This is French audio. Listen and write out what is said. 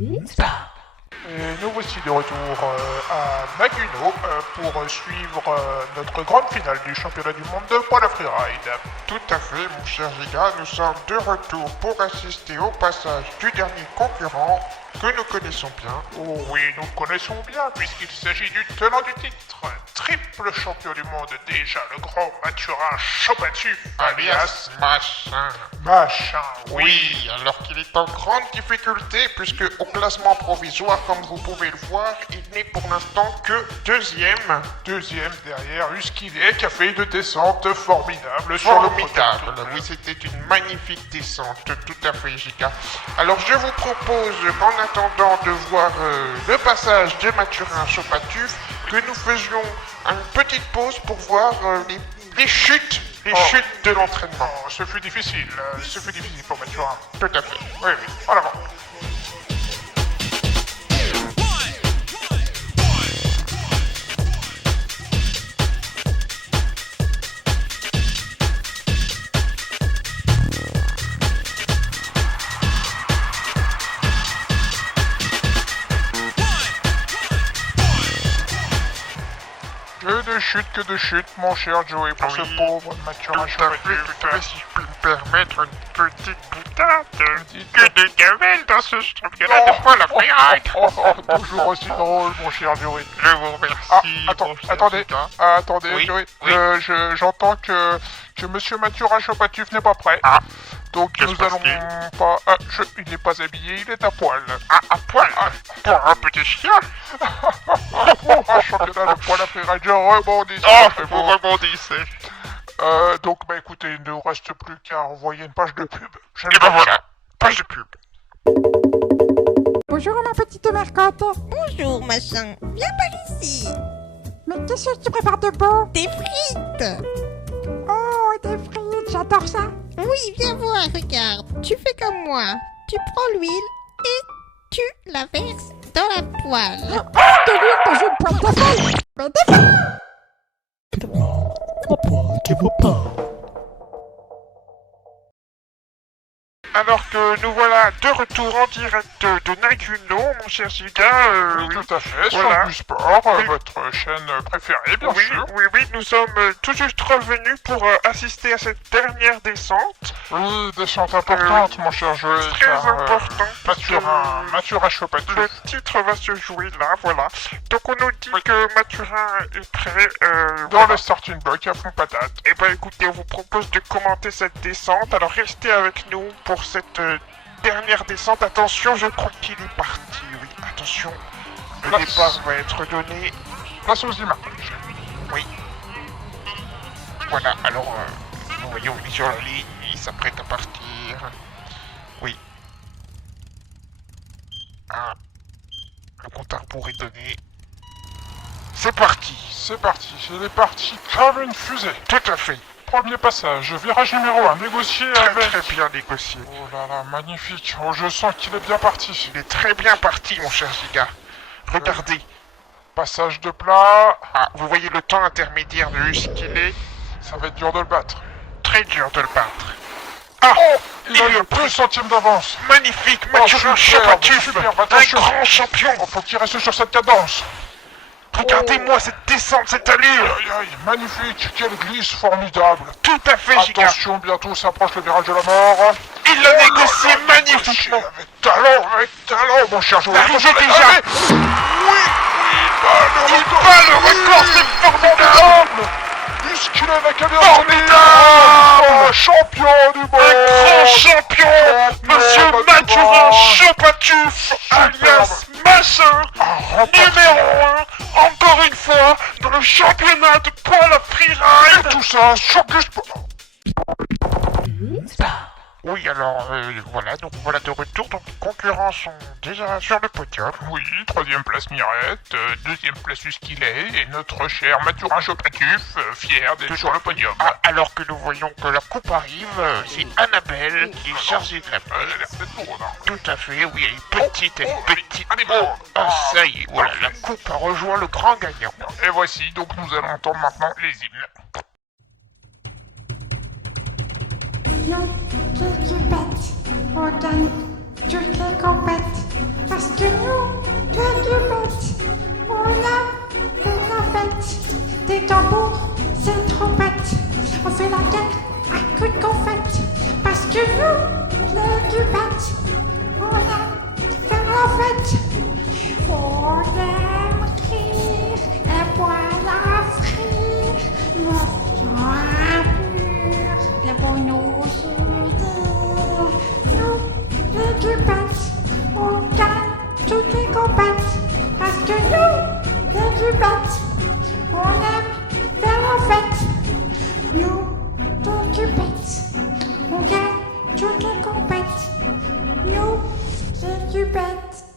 Et nous voici de retour à Maguno pour suivre notre grande finale du championnat du monde de poids freeride. Tout à fait, mon cher Giga, nous sommes de retour pour assister au passage du dernier concurrent que nous connaissons bien. Oh oui, nous le connaissons bien puisqu'il s'agit du tenant du titre, triple champion du monde déjà, le grand Mathurin Chopatuf, alias Machin, Oui, alors qu'il est en grande difficulté puisque au classement provisoire, comme vous pouvez le voir, il n'est pour l'instant que deuxième. Deuxième derrière Huskillet qui a fait une descente formidable sur le Formidable, protecteur. oui, c'était une magnifique descente, tout à fait, Giga. Alors je vous propose, en attendant de voir le passage de Mathurin Chopatuf, que nous faisions une petite pause pour voir les chutes de l'entraînement. Oh, ce fut difficile pour Mathurin. Tout à fait. Oui, en avant. Que de chute, mon cher Joey, pour ce pauvre Mathurin Chopatuf. Si je peux me permettre une petite boutade, que de gamelle dans ce championnat de poids freeride. Toujours aussi drôle, mon cher Joey. Je vous remercie. Attendez, Oui, Joey. oui. J'entends que monsieur Mathurin Chopatuf n'est pas prêt. Ah. Donc Que se nous allons passe-t-il pas... il n'est pas habillé, il est à poil. À poil. Pour un petit chien. Un championnat de poil freeride, je rebondis. Oh, vous rebondissez. Donc, écoutez, il ne nous reste plus qu'à envoyer une page de pub. Et ben voilà, page de pub. Bonjour ma petite mercotte. Bonjour, machin. Viens par ici. Mais qu'est-ce que tu prépares de beau? Des frites. Oh, des frites, j'adore ça. Oui, viens voir, regarde. Tu fais comme moi. Tu prends l'huile et tu la verses dans la poêle. Oh, de l'huile dans une poêle de folle. Mais des frites. Alors que nous voilà de retour en direct de Naguno, mon cher Giga. Oui, tout à fait, Voilà. sur du sport, Oui. votre chaîne préférée, bien Oui, sûr. oui, nous sommes tout juste revenus pour assister à cette dernière descente. Oui, descente importante, mon cher Joey. Très car, importante. Mathurin Chopatuf. Le titre va se jouer là, voilà. Donc on nous dit que Mathurin est prêt. Dans Voilà. le starting block à fond patate. Eh ben écoutez, on vous propose de commenter cette descente. Alors restez avec nous pour cette dernière descente. Attention, je crois qu'il est parti. Oui, attention. Le Place. départ va être donné. Place aux images. Oui. Voilà, alors vous voyez, on est sur la ligne. Il s'apprête à partir. Oui. Ah. Le compte à rebours est donné. C'est parti. C'est parti, il est parti comme une fusée. Tout à fait. Premier passage, virage numéro 1, négocié avec... Très bien négocié. Oh là là, magnifique. Oh, je sens qu'il est bien parti. Il est très bien parti, mon cher Giga. Regardez. Passage de plat. Ah, vous voyez le temps intermédiaire de Huskillet. Ça va être dur de le battre. Très dur de le battre. Ah, Il a eu 2 centièmes d'avance. magnifique, Oh, Mathurin superbe, Chopatuf, superbe, un attention. grand champion. Oh, faut qu'il reste sur cette cadence. Regardez-moi cette descente, cette allure. Aïe, aïe, magnifique. Quelle glisse formidable. Tout à fait, Giga. Attention, bientôt s'approche le virage de la mort. Il l'a négocié magnifiquement. Avec talent, mon cher joueur. L'arrivée Attention, déjà. allez. Oui, Il bat le record, c'est formidable. formidable. Huskillet avec un Formidable. champion du monde. Un grand champion, Monsieur Mathurin Mathurin. Chopatuf, alias Machin, numéro 1, encore une fois, dans le championnat de poids freeride. Tout ça sur du sport. Oui, alors voilà, donc voilà de retour. Donc les concurrents sont déjà sur le podium. Oui, 3e place Mirette, 2e place Huskillet et notre cher Mathurin Chopatuf, fier d'être sur le podium. Ah, alors que nous voyons que la coupe arrive, c'est Annabelle qui est chargée de la Elle a paix. l'air d'être lourde, hein. Tout à fait, oui, elle est petite, elle est petite. allez, Oh, bon. ça y est, voilà, la coupe a rejoint le grand gagnant. Et voici, donc nous allons entendre maintenant les hymnes. L'équipe on gagne toutes les compètes parce Joker compète. Yo, c'est du bête.